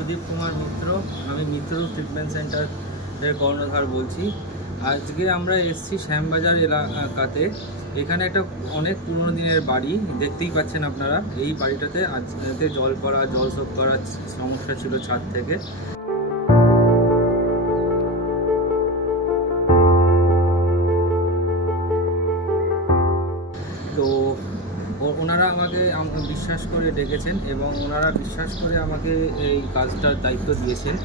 সুদীপ কুমার মিত্র, আমি মিত্র ট্রিটমেন্ট সেন্টারের কর্ণধার বলছি। আজকে আমরা এসেছি শ্যামবাজার এলাকাতে। এখানে একটা অনেক পুরনো দিনের বাড়ি, দেখতেই পাচ্ছেন আপনারা। এই বাড়িটাতে আজকে জল পড়া, জল শোধ করার সমস্যা ছিল ছাদ থেকে। তো ওনারা আমাকে বিশ্বাস করে ডেকেছেন এবং ওনারা বিশ্বাস করে আমাকে এই কাজটার দায়িত্ব দিয়েছেন।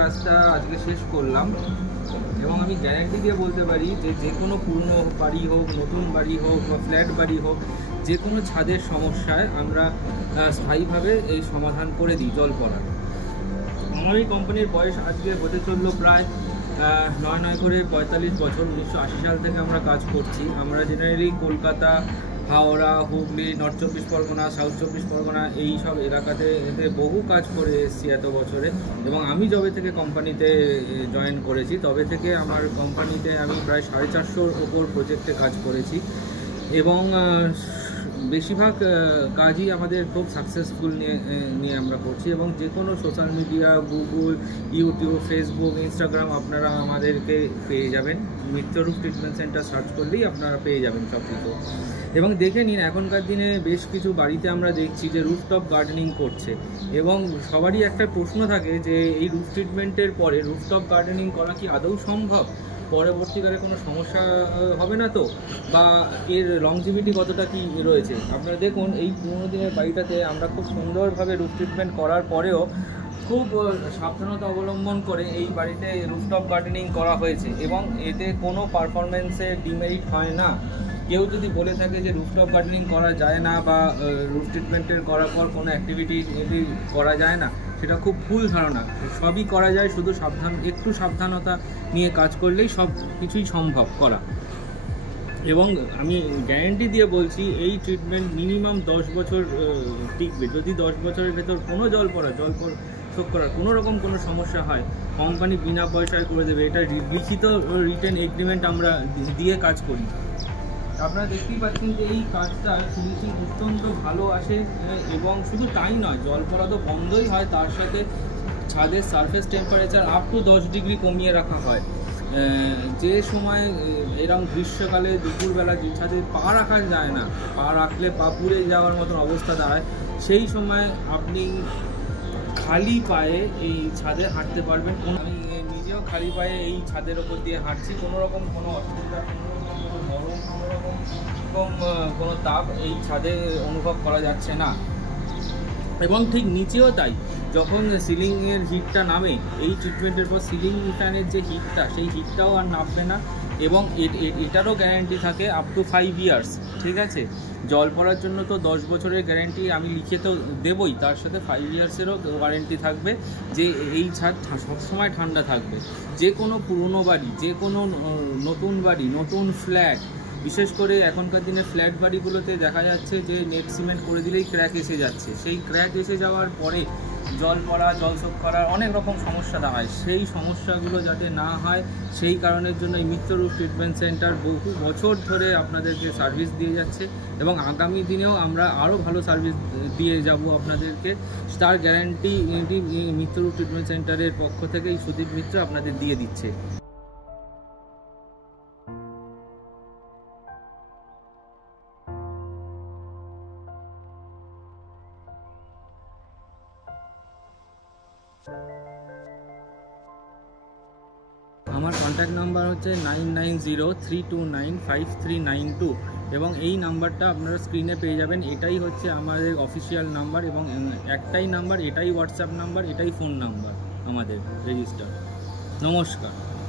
কাজটা আজকে শেষ করলাম এবং আমি গ্যারান্টি দিয়ে বলতে পারি যে কোনো পুরনো বাড়ি হোক, নতুন বাড়ি হোক বা ফ্ল্যাট বাড়ি হোক, যে কোনো ছাদের সমস্যায় আমরা স্থায়ীভাবে এই সমাধান করে দিই জল পড়ার। আমার এই কোম্পানির বয়স আজকে হতে চললো প্রায় 9 করে 45 বছর। 1980 সাল থেকে আমরা কাজ করছি। আমরা generally Kolkata, Howrah, Hooghly, north 24 Pargana, south 24 Pargana এই সব এলাকাতে বহু কাজ করে এসেছি এত বছরে। এবং আমি যবে থেকে কোম্পানিতে জয়েন করেছি তবে থেকে আমার কোম্পানিতে আমি প্রায় 450-র ওপর প্রজেক্টে কাজ করেছি এবং বেশিরভাগ কাজই আমাদের খুব সাকসেসফুল নিয়ে আমরা করছি। এবং যে কোনো social media, Google, YouTube, Facebook, Instagram আপনারা আমাদেরকে পেয়ে যাবেন। মিত্ররূপ ট্রিটমেন্ট সেন্টার সার্চ করলেই আপনারা পেয়ে যাবেন সব কিছু। এবং দেখে নিন, এখনকার দিনে বেশ কিছু বাড়িতে আমরা দেখছি যে রুফটপ গার্ডেনিং করছে এবং সবারই একটা প্রশ্ন থাকে যে এই রুফ ট্রিটমেন্টের পরে রুফটপ গার্ডেনিং করা কি আদৌ সম্ভব? পরবর্তীকালে কোনো সমস্যা হবে না তো? বা এর লংজিভিটি কতটা কি রয়েছে? আপনারা দেখুন, এই পুরোনো দিনের বাড়িটাতে আমরা খুব সুন্দরভাবে রুফ ট্রিটমেন্ট করার পরেও খুব সাবধানতা অবলম্বন করে এই বাড়িতে রুফটপ গার্ডেনিং করা হয়েছে এবং এতে কোনো পারফরমেন্সের ডিমেরিট হয় না। কেউ যদি বলে থাকে যে রুফটপ গার্ডেনিং করা যায় না বা রুফ ট্রিটমেন্টের করার পর কোনো অ্যাক্টিভিটি করা যায় না, সেটা খুব ভুল ধারণা। সবই করা যায়, শুধু একটু সাবধানতা নিয়ে কাজ করলেই সব কিছুই সম্ভব করা। এবং আমি গ্যারেন্টি দিয়ে বলছি এই ট্রিটমেন্ট মিনিমাম 10 বছর টিকবে। যদি 10 বছরের ভেতর কোনো জল শোধ করার কোনো রকম কোনো সমস্যা হয়, কোম্পানি বিনা পয়সায় করে দেবে। এটা লিখিত রিটেন এগ্রিমেন্ট আমরা দিয়ে কাজ করি। আপনারা দেখতেই পাচ্ছেন যে এই কাজটা ফিনিশিং অত্যন্ত ভালো আসে এবং শুধু তাই নয়, জল পড়া তো বন্ধই হয়, তার সাথে ছাদের surface temperature up to 10 degree কমিয়ে রাখা হয়। যে সময় এরকম গ্রীষ্মকালে দুপুরবেলা যে ছাদে পা রাখা যায় না, পা রাখলে পা পুড়ে যাওয়ার মতন অবস্থা দাঁড়ায়, সেই সময় আপনি খালি পায়ে এই ছাদে হাঁটতে পারবেন। আমি নিজেও খালি পায়ে এই ছাদের ওপর দিয়ে হাঁটছি, কোনো রকম কোনো অসুবিধা, কোনো গরম, কোনো তাপ এই ছাদে অনুভব করা যাচ্ছে না। এবং ঠিক নিচেও তাই, যখন সিলিংয়ের হিটটা নামে এই ট্রিটমেন্টের পর সিলিং ফ্যানের যে হিটটা, সেই হিটটাও আর নামবে না। এবং এটারও গ্যারান্টি থাকে আপ টু 5 ইয়ার্স। ঠিক আছে, জল পড়ার জন্য তো 10 বছরের গ্যারান্টি আমি লিখে তো দেবই, তার সাথে 5 ইয়ার্সেরও ওয়ারেন্টি থাকবে যে এই ছাদ সবসময় ঠান্ডা থাকবে। যে কোনো পুরনো বাড়ি, যে কোনো নতুন বাড়ি, নতুন ফ্ল্যাট, বিশেষ করে এখনকার দিনে ফ্ল্যাট বাড়িগুলোতে দেখা যাচ্ছে যে নেট সিমেন্ট করে দিলেই ক্র্যাক এসে যাচ্ছে। সেই ক্র্যাক এসে যাওয়ার পরে জল পড়া, জল শোধ করার অনেক রকম সমস্যা দাঁড়ায়। সেই সমস্যাগুলো যাতে না হয় সেই কারণের জন্য এই মিত্ররূপ ট্রিটমেন্ট সেন্টার বহু বছর ধরে আপনাদেরকে সার্ভিস দিয়ে যাচ্ছে এবং আগামী দিনেও আমরা আরও ভালো সার্ভিস দিয়ে যাব আপনাদেরকে। তার গ্যারান্টি মিত্ররূপ ট্রিটমেন্ট সেন্টারের পক্ষ থেকে এই সুদীপ মিত্র আপনাদের দিয়ে দিচ্ছে। আমার কন্ট্যাক্ট নাম্বার হচ্ছে 9903295392। এবং এই নাম্বারটা আপনারা স্ক্রিনে পেয়ে যাবেন। এটাই হচ্ছে আমাদের অফিসিয়াল নাম্বার এবং একটাই নাম্বার, এটাই হোয়াটসঅ্যাপ নাম্বার, এটাই ফোন নাম্বার আমাদের রেজিস্টার। নমস্কার।